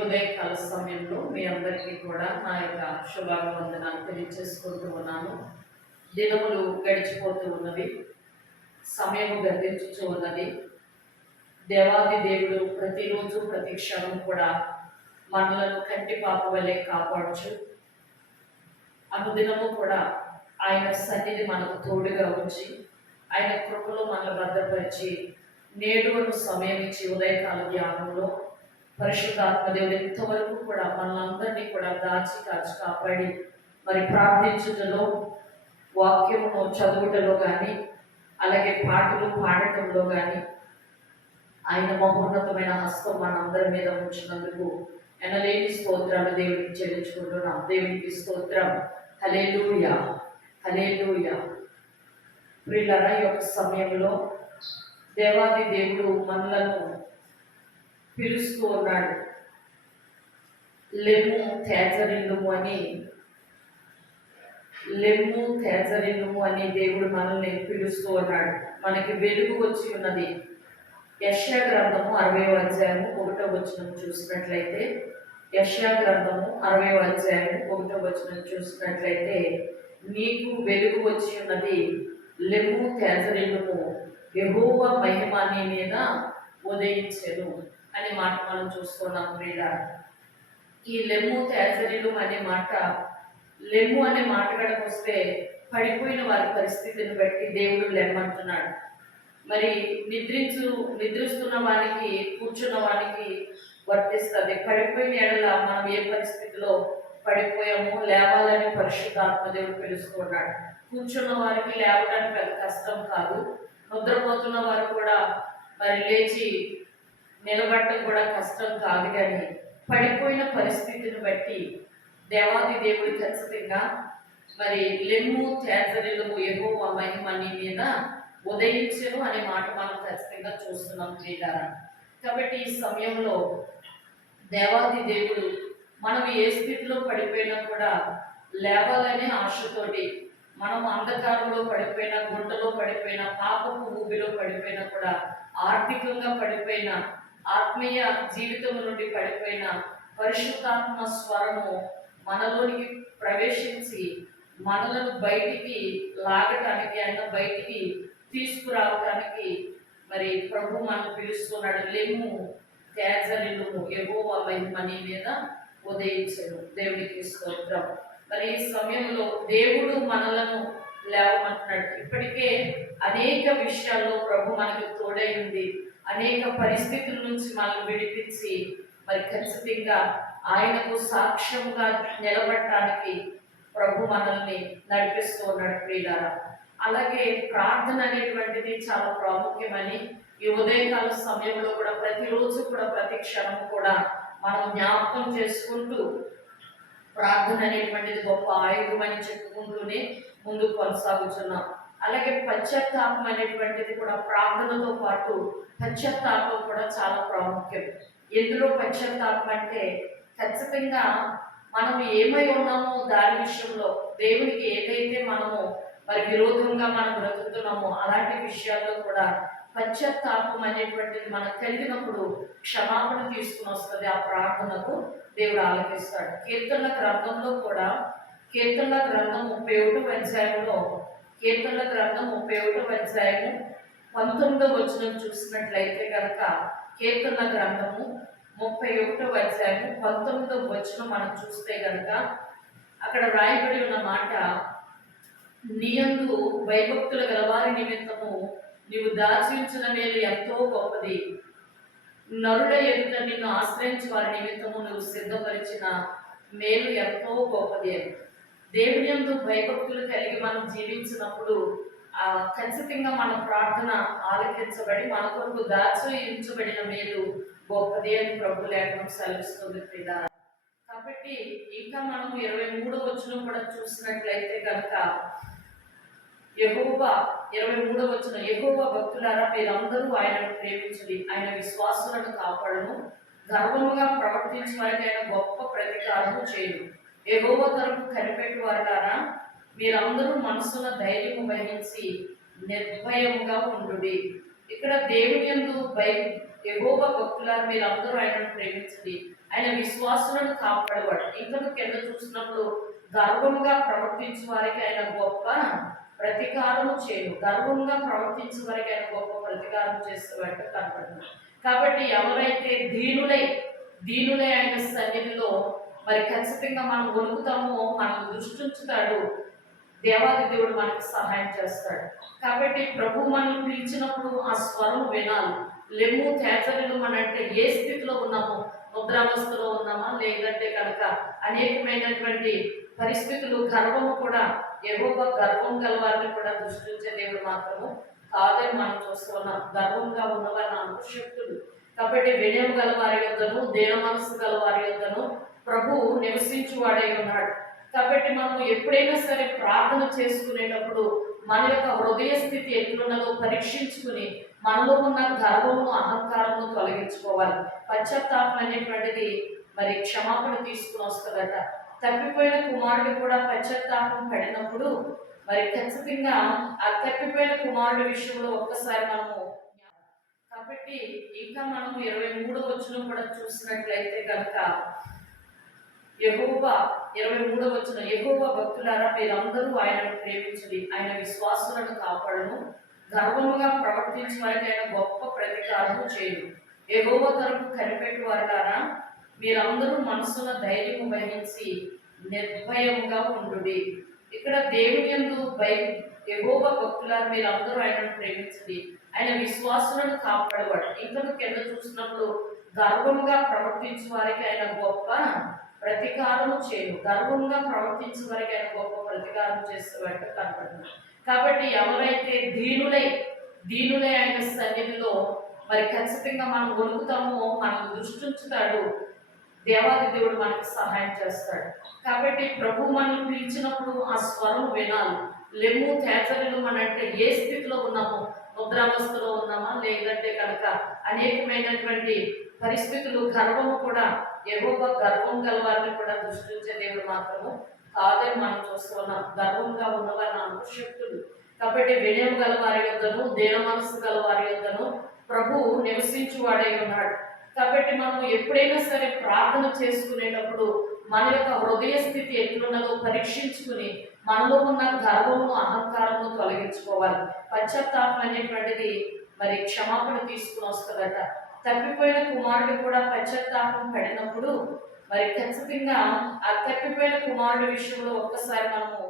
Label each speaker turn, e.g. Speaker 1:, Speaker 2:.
Speaker 1: ఉదయకాల సమయంలో మీ అందరికీ కూడా నా యొక్క శుభాభివందనాలు తెలియజేసుకుంటూ ఉన్నాను. దినములు గడిచిపోతూ ఉన్నవి సమయము గతించుతూ ఉన్నది. దేవాది దేవుడు ప్రతిరోజు ప్రతి క్షణం కూడా మనలను కంటి పాప వలె కాపాడుచు అనుదినము కూడా ఆయన సన్నిధి మనకు తోడుగా ఉంచి ఆయన కృపలో మనల్ని భద్రపరిచి నేడు సమయం ఇచ్చి ఉదయకాల ధ్యానంలో పరిశుద్ధాత్మ దేవుడు ఇంతవరకు కూడా మనందరినీ కూడా దాచి కాచి కాపాడి మరి ప్రార్థించుటలో వాక్యమును చదువుటలో కానీ అలాగే పాటలు పాడటంలో కానీ ఆయన మహోన్నతమైన హస్తం మనందరి మీద ఉంచినందుకు ఎనలేని స్తోత్రాలు దేవుడికి చెల్లించుకుంటున్నాం. దేవునికి స్తోత్రం. హలేలుయ హలేలుయ ప్రియులర యొక్క సమయంలో దేవాది దేవుడు మనలను పిలుస్తూ ఉన్నాడు. లెమ్ము తేజరిల్లుము అని లెమ్ము తేజరిల్లుము అని దేవుడు మనల్ని పిలుస్తూ ఉన్నాడు. మనకి వెలుగు వచ్చి ఉన్నది. యశ్యా గ్రంథము అరవై అధ్యాయము ఒకటో వచనం చూసినట్లయితే యశ్యా గ్రంథము అరవై అధ్యాయము ఒకటో వచనం చూసినట్లయితే నీకు వెలుగు వచ్చి ఉన్నది. లెమ్ము తేజరిల్లుము యెహోవా మహిమ నీ మీద ఉదయించెను. అనే మాట మనం చూస్తున్నాం ప్రియుల ఈ లెమ్ము తేజరిలు అనే మాట లెమ్ము అనే మాట కనుక వస్తే పడిపోయిన వారి పరిస్థితిని బట్టి దేవుడు లెమ్మంటున్నాడు మరి నిద్రించు నిద్రిస్తున్న వానికి కూర్చున్న వానికి వర్తిస్తుంది. పడిపోయిన ఎడల మనం ఏ పరిస్థితిలో పడిపోయామో లేవాలని పరిశుద్ధాత్మదేవుడు దేవుడు కూర్చున్న వారికి లేవడానికి పెద్ద కష్టం కాదు. నిద్రపోతున్న వారు కూడా మరి లేచి నిలబడటం కూడా కష్టం కాదు కానీ పడిపోయిన పరిస్థితిని బట్టి దేవాది దేవుడు ఖచ్చితంగా మరి లెమ్ము తేజరిలము ఎగువ మహిమ నీ మీద ఉదయించను అనే మాట మనం ఖచ్చితంగా చూస్తున్నాం ప్రియులారా కాబట్టి ఈ సమయంలో దేవాది దేవుడు మనం ఏ స్థితిలో పడిపోయినా కూడా లేవాలనే ఆశతోటి మనం అంధకారంలో పడిపోయినా గుంటలో పడిపోయినా పాపపు ఊబిలో పడిపోయినా కూడా ఆర్థికంగా పడిపోయిన ఆత్మీయ జీవితం నుండి పడిపోయిన పరిశుద్ధాత్మ స్వరము మనలోనికి ప్రవేశించి మనలను బయటికి లాగటానికి ఆయన బయటికి తీసుకురావటానికి మరి ప్రభు మనం పిలుస్తున్నాడు. లెమ్ము తేజలిల్లుము ఎగోవ మనీ మీద ఉదయించను. దేవుడికి స్తోత్రం. మరి ఈ సమయంలో దేవుడు మనలను లేవమంటున్నాడు. ఇప్పటికే అనేక విషయాల్లో ప్రభు మనకు తోడై ఉంది. అనేక పరిస్థితుల నుంచి మనల్ని విడిపించి మరి ఖచ్చితంగా ఆయనకు సాక్ష్యంగా నిలబడటానికి ప్రభు మనల్ని నడిపిస్తూ ఉన్నాడు ప్రియులారా. అలాగే ప్రార్థన అనేటువంటిది చాలా ప్రాముఖ్యమని ఈ ఉదయకాల సమయంలో కూడా ప్రతిరోజు కూడా ప్రతి క్షణం కూడా మనం జ్ఞాపకం చేసుకుంటూ ప్రార్థన అనేటువంటిది గొప్ప ఆయుధం అని చెప్పుకుంటూనే ముందుకు కొనసాగుతున్నాం. అలాగే పశ్చాత్తాపం అనేటువంటిది కూడా ప్రార్థనతో పాటు పశ్చాత్తాపం కూడా చాలా ప్రాముఖ్యం. ఎందులో పశ్చాత్తాపం అంటే ఖచ్చితంగా మనం ఏమై ఉన్నామో దాని విషయంలో దేవునికి ఏదైతే మనము మరి విరోధంగా మనం బ్రతుకుతున్నామో అలాంటి విషయాల్లో కూడా పశ్చాత్తాపం అనేటువంటిది మనకు కలిగినప్పుడు క్షమాపణ తీసుకుని వస్తుంది ఆ ప్రార్థనకు దేవుడు ఆలకిస్తాడు. కీర్తనల గ్రంథంలో కూడా కీర్తనల గ్రంథం ముప్పై ఒకటి అధ్యాయంలో కీర్తనల గ్రంథం ముప్పై ఒకటో అధ్యాయము పంతొమ్మిదో వచనం చూసినట్లయితే కనుక కీర్తనల గ్రంథము ముప్పై ఒకటో అధ్యాయము పంతొమ్మిదో వచనం మనం చూస్తే కనుక అక్కడ వ్రాయబడి ఉన్న మాట నీయందు భయభక్తుల గలవారి నిమిత్తము నీవు దాచించిన మేలు ఎంతో గొప్పది. నరుల ఎదుట నిన్ను ఆశ్రయించి వారి నిమిత్తము నువ్వు సిద్ధపరిచిన మేలు ఎంతో గొప్పది అని. దేవుని ఎందు భయభక్తులు కలిగి మనం జీవించినప్పుడు ఆ ఖచ్చితంగా మన ప్రార్థన ఆలకించబడి మన కొరకు దాచయించబడిన మేలు గొప్పది అని ప్రభు లేఖనం సెలవిస్తుంది ప్రియుల కాబట్టి ఇంకా మనం ఇరవై మూడో వచ్చిన కూడా చూసినట్లయితే కనుక యహోవా ఇరవై మూడో వచ్చిన యహోవా భక్తులారా మీరందరూ ఆయనను ప్రేమించుడి. ఆయన విశ్వాసులను కాపాడను. గర్వముగా ప్రవర్తించడానికి ఆయన గొప్ప ప్రతీకారము చేయను. ఎగోవ తరపు కనిపెట్టు వారులారా మీరందరూ మనసున ధైర్యం వహించి నిర్భయముగా ఉండుడి. ఇక్కడ దేవుని ఎందు భయ ఎగోవ భక్తులారు మీరందరూ ఆయనను ప్రేమించండి. ఆయన విశ్వాసులను కాపాడేవాడు. ఇంకా కింద చూసినప్పుడు గర్వంగా ప్రవర్తించే వారికి ఆయన గొప్ప ప్రతీకారం చేయను. గర్వంగా ప్రవర్తించే వారికి ఆయన గొప్ప ప్రతీకారం చేసేవాడు కనపడుతుంది. కాబట్టి ఎవరైతే దీనులై దీనులై ఆయన సన్నిధిలో మరి ఖచ్చితంగా మనం వణుకుతాము మనం దృష్టి ఉంచుతాడు దేవాది దేవుడు మనకు సహాయం చేస్తాడు. కాబట్టి ప్రభు మనం పిలిచినప్పుడు ఆ స్వరం వినాలి. లెమ్ము తేజలు మన అంటే ఏ స్థితిలో ఉన్నామో ముద్రావస్థలో ఉన్నామా లేదంటే కనుక అనేకమైనటువంటి పరిస్థితులు గర్వము కూడా ఎగోగా గర్వం గలవారిని కూడా దృష్టించే దేవుడు మాత్రము కాదని మనం చూస్తున్నాం గర్వంగా ఉన్నవారిని అనుశక్తుడు కాబట్టి వినయం గల వారి యొక్కను దేన మనసు గల వారి యొక్కను ప్రభు నివసించువాడై ఉన్నాడు. కాబట్టి మనం ఎప్పుడైనా సరే ప్రార్థన చేసుకునేటప్పుడు మన యొక్క హృదయ స్థితి ఎట్లున్నదో పరీక్షించుకుని మనలో ఉన్న గర్వము అహంకారము తొలగించుకోవాలి. పశ్చాత్తాపం అనేటువంటిది మరి క్షమాపణ తీసుకుని వస్తుందట. తప్పిపోయిన కుమారుడు కూడా పశ్చాత్తాపం పడినప్పుడు మరి ఖచ్చితంగా ఆ తప్పిపోయిన కుమారుడి విషయంలో ఒక్కసారి మనము కాబట్టి ఇంకా మనం ఇరవై మూడు వచ్చిన కూడా చూసినట్లయితే కనుక యహోబా ఇరవై మూడో వచ్చిన యహోబా భక్తులారా మీరందరూ ఆయనను ప్రేమించండి. ఆయన విశ్వాసులను కాపాడను. గర్వముగా ప్రవర్తించే వారికి ఆయన గొప్ప ప్రతీకారము చేయను. యహోవా తరపు కనిపెట్టు వారులారా మీరందరూ మనసున ధైర్యము వహించి నిర్భయముగా ఉండుడి. ఇక్కడ దేవుని ఎందు భయ యహోవ భక్తులారు మీరందరూ ఆయనను ప్రేమించండి. ఆయన విశ్వాసులను కాపాడవాడు. ఇంకా కింద చూసినప్పుడు గర్వంగా ప్రవర్తించే వారికి ఆయన గొప్ప ప్రతీకారము చేయు గర్వంగా ప్రవర్తించే వారికి ఆయన గొప్ప ప్రతీకారం చేస్తున్నట్టు కనపడుతుంది. కాబట్టి ఎవరైతే దీనులై దీనులై ఆయన సన్నిధిలో మరి ఖచ్చితంగా మనం వణుకుతామో మనం దృష్టి ఉంచుతాడు దేవాది దేవుడు మనకు సహాయం చేస్తాడు. కాబట్టి ప్రభు మనం పిలిచినప్పుడు ఆ స్వరం వినాలి. లెమ్ము తేజలు మన అంటే ఏ స్థితిలో ఉన్నామో ముద్రావస్థలో ఉన్నామా లేదంటే కనుక అనేకమైనటువంటి పరిస్థితులు గర్వము కూడా ఎగోగా గర్వం గలవారిని కూడా దృష్టించే దేవుడు మాత్రము కాదని మనం చూస్తున్నాం. గర్వంగా ఉన్నవారిని అనుశక్తుడు కాబట్టి వినయం గల వారి యొక్కను దేన మనసు గల వారి యొక్కను ప్రభు నివసించువాడై ఉన్నాడు. కాబట్టి మనం ఎప్పుడైనా సరే ప్రార్థన చేసుకునేటప్పుడు మన యొక్క హృదయ స్థితి ఎట్లున్నదో పరీక్షించుకుని మనలో ఉన్న గర్వము అహంకారము తొలగించుకోవాలి. పశ్చాత్తాపం అనేటువంటిది మరి క్షమాపణ తీసుకుని వస్తుందట. తప్పిపోయిన కుమారుడు కూడా పశ్చాత్తాపం పడినప్పుడు మరి ఖచ్చితంగా ఆ తప్పిపోయిన కుమారుడి విషయంలో ఒక్కసారి మనము